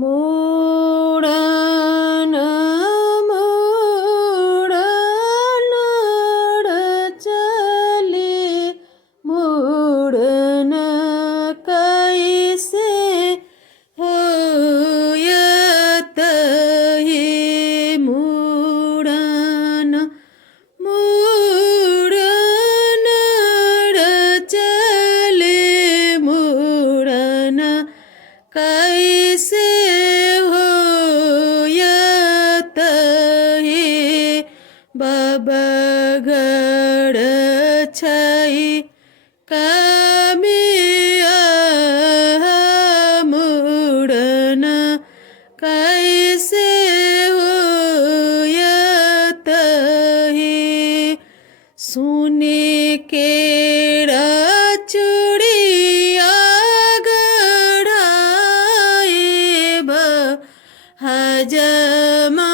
मुडन मुडन चले मुडन कैसे होयत हे मुडन मुडन चले मुडन कैसे होयत हे बबगड़ छै कमिया मुडन कैसे होयत हे सुने केरा चूड़िया गढ़ाएब हजमा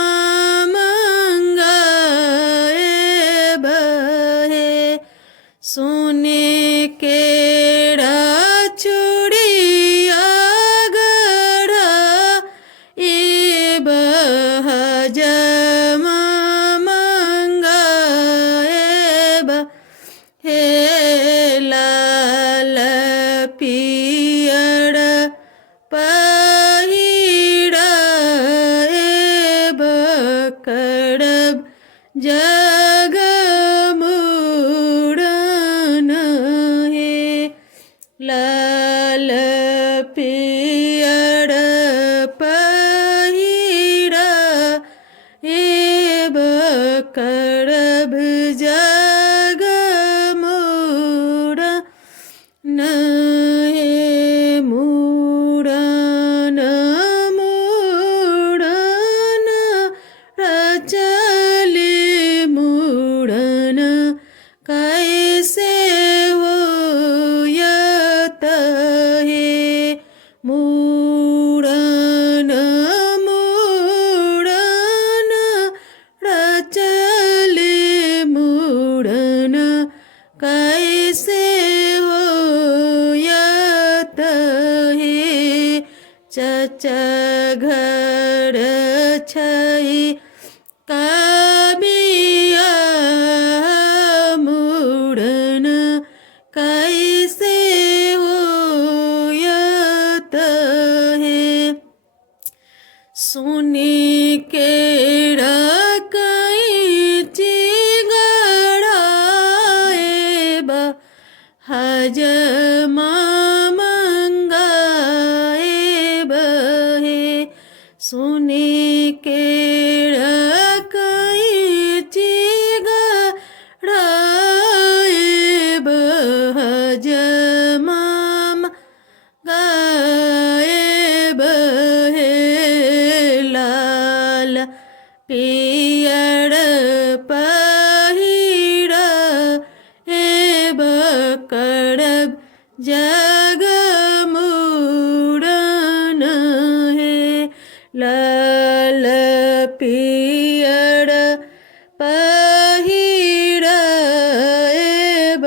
मंगाएब हे सुने केरा चूड़िया गढ़ाएब हजमा मंगाएब हे लाल पियर पहिराएब करब जगमुड़न हे लाल पियर पहिराएब करब जगमुड़न हे मुड़न मुड़न चले मुड़न कैसे होयत हे मुड़न मुड़न चले मुड़न कैसे होयत हे चचा घर छै कमिया मुड़न कैसे होयत हे सुनी केरा कैंची गढ़ाएब हजमा मंगाएब हे सुनी केरा कैंची गढ़ाएब हजमा गाएब हे लाल पियर पहिराएब करब जगमुड़न हे लाल पियर पहिराएब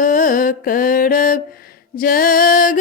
करब जग